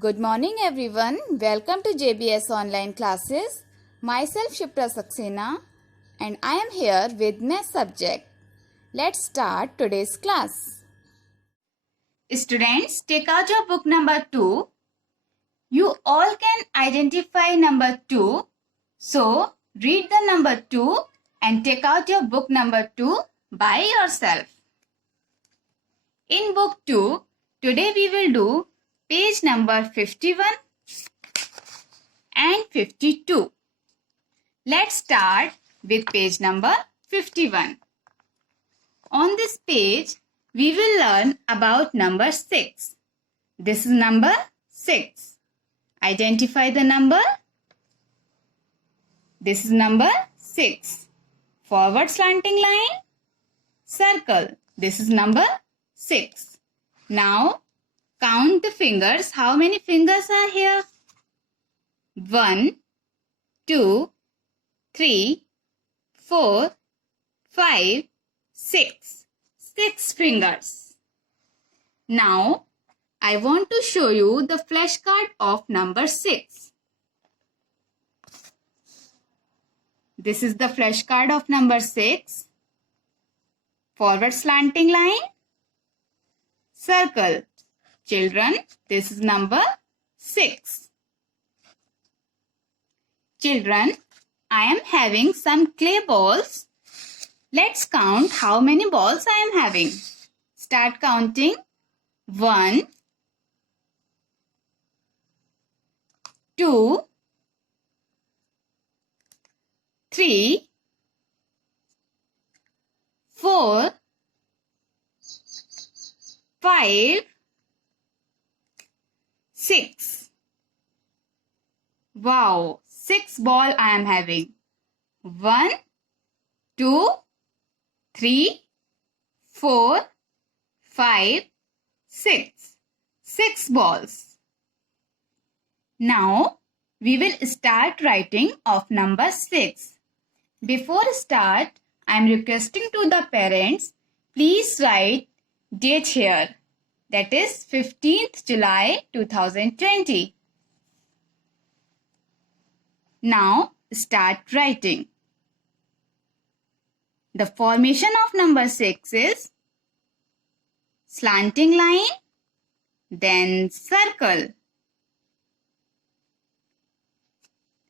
Good morning everyone. Welcome to JBS online classes. Myself Shipra Saxena and I am here with next subject. Let's start today's class. Students, take out your book number 2. You all can identify number 2. So, read the number 2 and take out your book number 2 by yourself. In book 2, today we will do page number 51 and 52. Let's start with page number 51. On this page, we will learn about number 6. This is number 6. Identify the number. This is number 6. Forward slanting line. Circle. This is number 6. Now, count the fingers. How many fingers are here? 1, 2, 3, 4, 5, 6. 6 fingers. Now, I want to show you the flashcard of number 6. This is the flashcard of number 6. Forward slanting line. Circle. Children, this is number 6. Children, I am having some clay balls. Let's count how many balls I am having. Start counting. 1, 2, 3, 4, 5, 6. Wow, 6 ball I am having. 1, 2, 3, 4, 5, 6. 6 balls. Now, we will start writing of number 6. Before start, I am requesting to the parents, please write date here. That is 15th July 2020. Now, start writing. The formation of number 6 is slanting line, then circle.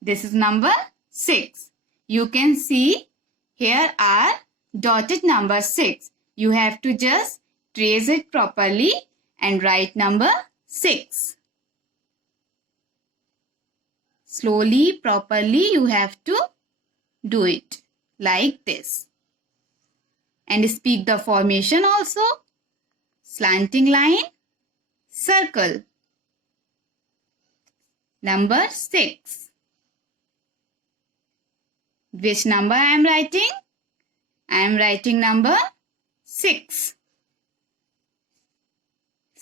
This is number 6. You can see here are dotted number 6. You have to just trace it properly and write number 6. Slowly, properly you have to do it like this. And speak the formation also. Slanting line, circle. Number 6. Which number I am writing? I am writing number 6.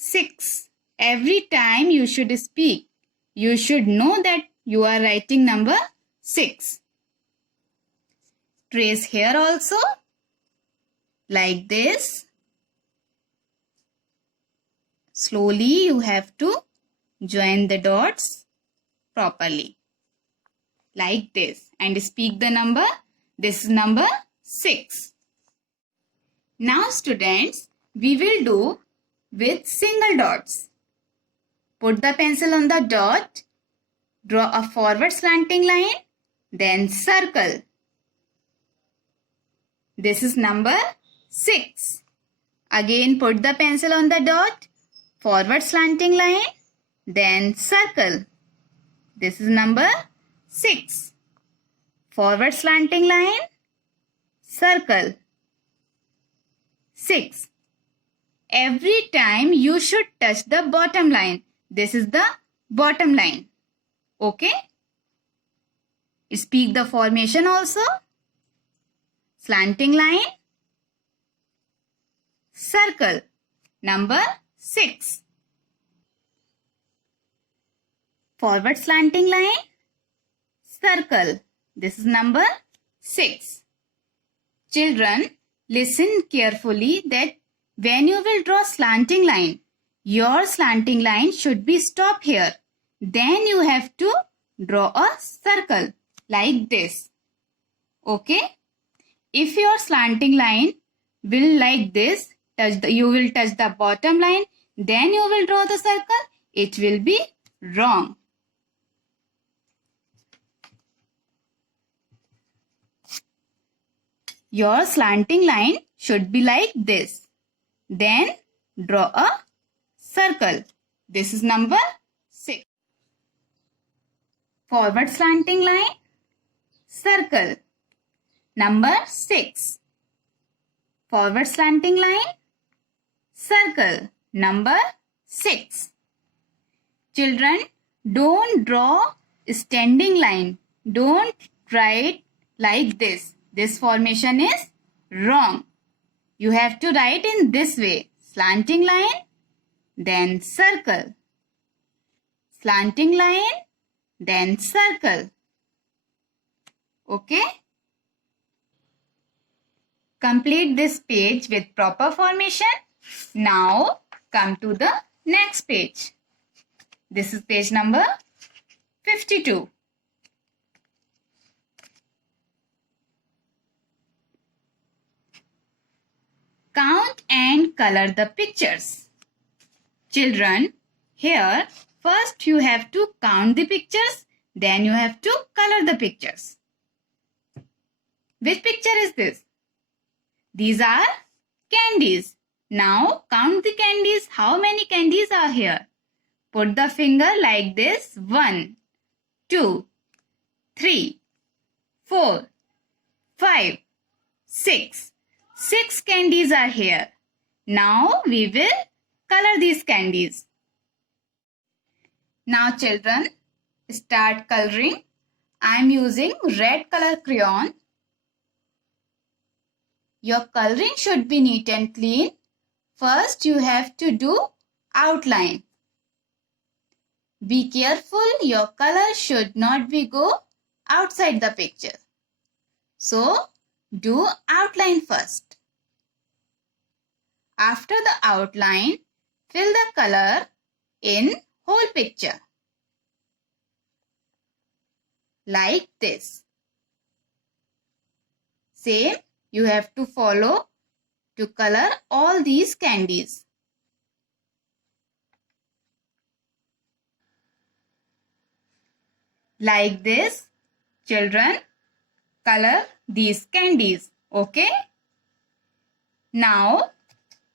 6. Every time you should speak, you should know that you are writing number 6. Trace here also, like this. Slowly you have to join the dots properly, like this, and speak the number. This is number 6. Now students, we will do with single dots. Put the pencil on the dot, draw a forward slanting line, then circle. This is number 6. Again put the pencil on the dot, forward slanting line, then circle. This is number 6. Forward slanting line, circle. 6. Every time you should touch the bottom line. This is the bottom line. Okay? Speak the formation also. Slanting line, circle. Number 6. Forward slanting line, circle. This is number 6. Children, listen carefully that when you will draw slanting line, Your slanting line should be stop here. Then you have to draw a circle like this. Okay? If your slanting line will like this, you will touch the bottom line, then you will draw the circle. It will be wrong. Your slanting line should be like this. Then draw a circle. This is number 6. Forward slanting line, circle. Number 6. Forward slanting line, circle. Number 6. Children, don't draw standing line. Don't write like this. This formation is wrong. You have to write in this way. Slanting line, then circle. Slanting line, then circle. Okay? Complete this page with proper formation. Now come to the next page. This is page number 52. Count and color the pictures. Children, here first you have to count the pictures, then you have to color the pictures. Which picture is this? These are candies. Now count the candies. How many candies are here? Put the finger like this. 1, 2, 3, 4, 5, 6. 6 candies are here. Now we will color these candies. Now children, start coloring. I am using red color crayon. Your coloring should be neat and clean. First you have to do outline. Be careful, your color should not be go outside the picture. So do outline first. After the outline, fill the color in whole picture. Like this. Same you have to follow to color all these candies. Like this, children, color these candies. Okay? Now,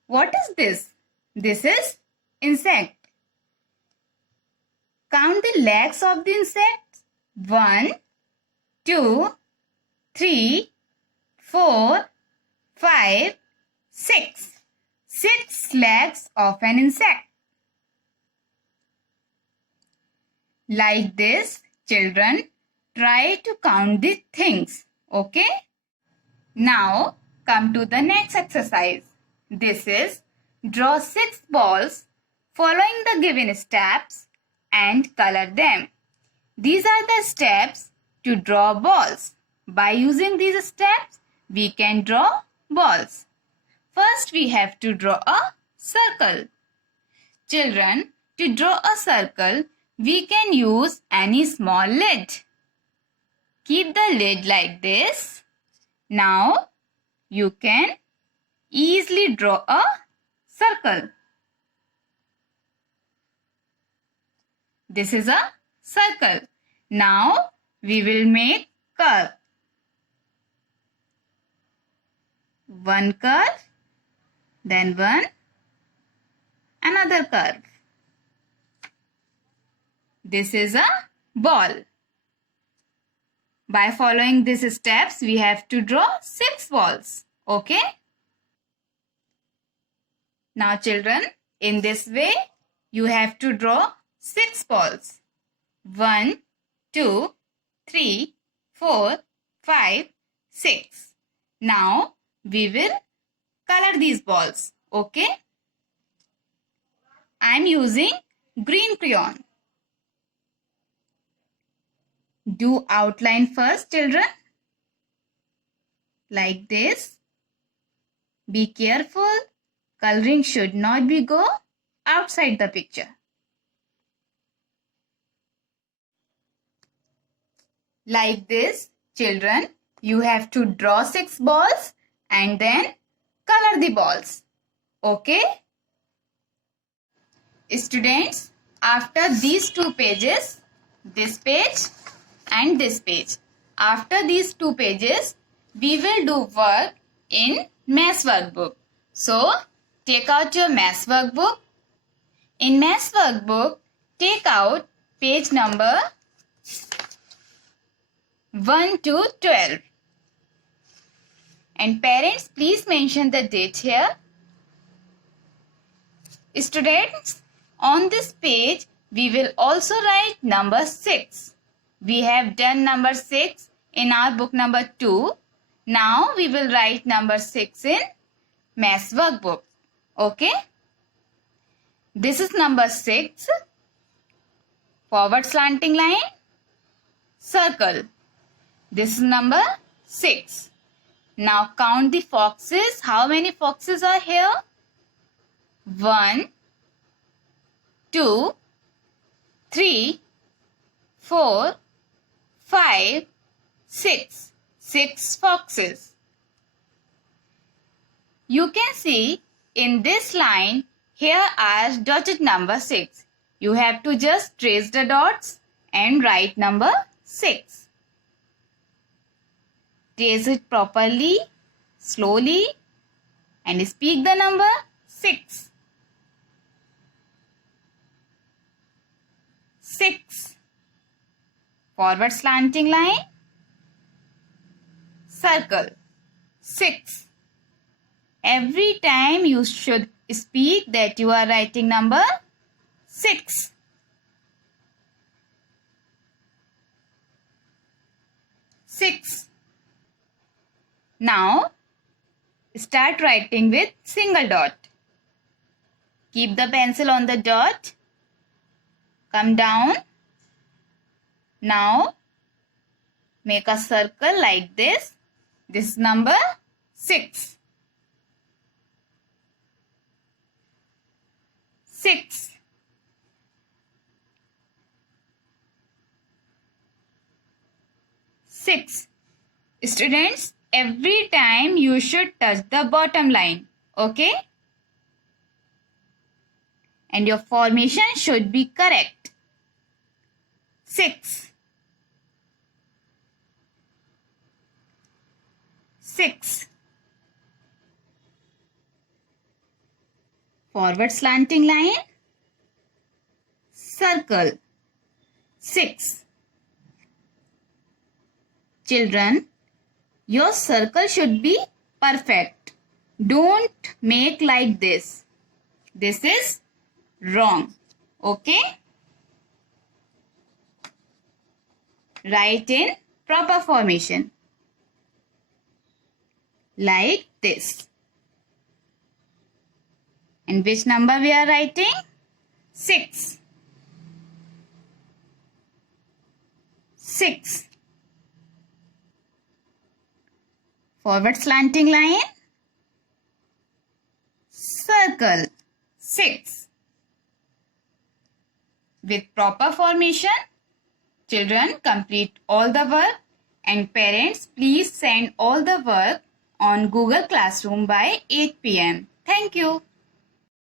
what is this? This is insect. Count the legs of the insect. 1, 2, 3, 4, 5, 6. 6 legs of an insect. Like this, children, try to count the things. Okay? Now, come to the next exercise. This is draw 6 balls following the given steps and color them. These are the steps to draw balls. By using these steps, we can draw balls. First, we have to draw a circle. Children, to draw a circle, we can use any small lid. Keep the lid like this. Now, you can easily draw a circle. This is a circle. Now, we will make curve. One curve, then one, another curve. This is a ball. By following these steps, we have to draw 6 balls. Okay? Now children, in this way, you have to draw 6 balls. 1, 2, 3, 4, 5, 6. Now, we will color these balls. Okay? I am using green crayon. Do outline first, children. Like this. Be careful. Coloring should not be go outside the picture. Like this, children, you have to draw 6 balls and then color the balls. Okay? Students, after these 2 pages, this page and this page, after these 2 pages, we will do work in maths workbook. So, take out your maths workbook. In maths workbook, take out page number 1 to 12. And parents, please mention the date here. Students, on this page, we will also write number 6. We have done number 6 in our book number 2. Now, we will write number 6 in maths workbook. Okay? This is number 6. Forward slanting line, circle. This is number 6. Now count the foxes. How many foxes are here? 1, 2, 3, 4, 5, 6. 6 foxes. You can see in this line, here are dotted number 6. You have to just trace the dots and write number 6. Trace it properly, slowly, and speak the number 6. 6. Forward slanting line, circle. 6. Every time you should speak that you are writing number 6. 6. Now, start writing with single dot. Keep the pencil on the dot. Come down. Now, make a circle like this. This is number 6. 6. Students, every time you should touch the bottom line. Okay? And your formation should be correct. 6. 6. Forward slanting line, circle. 6. Children, your circle should be perfect. Don't make like this. This is wrong. Okay? Write in proper formation. Like this. And which number we are writing? 6. 6. Forward slanting line, circle. 6. With proper formation, children complete all the work, and parents please send all the work on Google Classroom by 8 p.m. Thank you.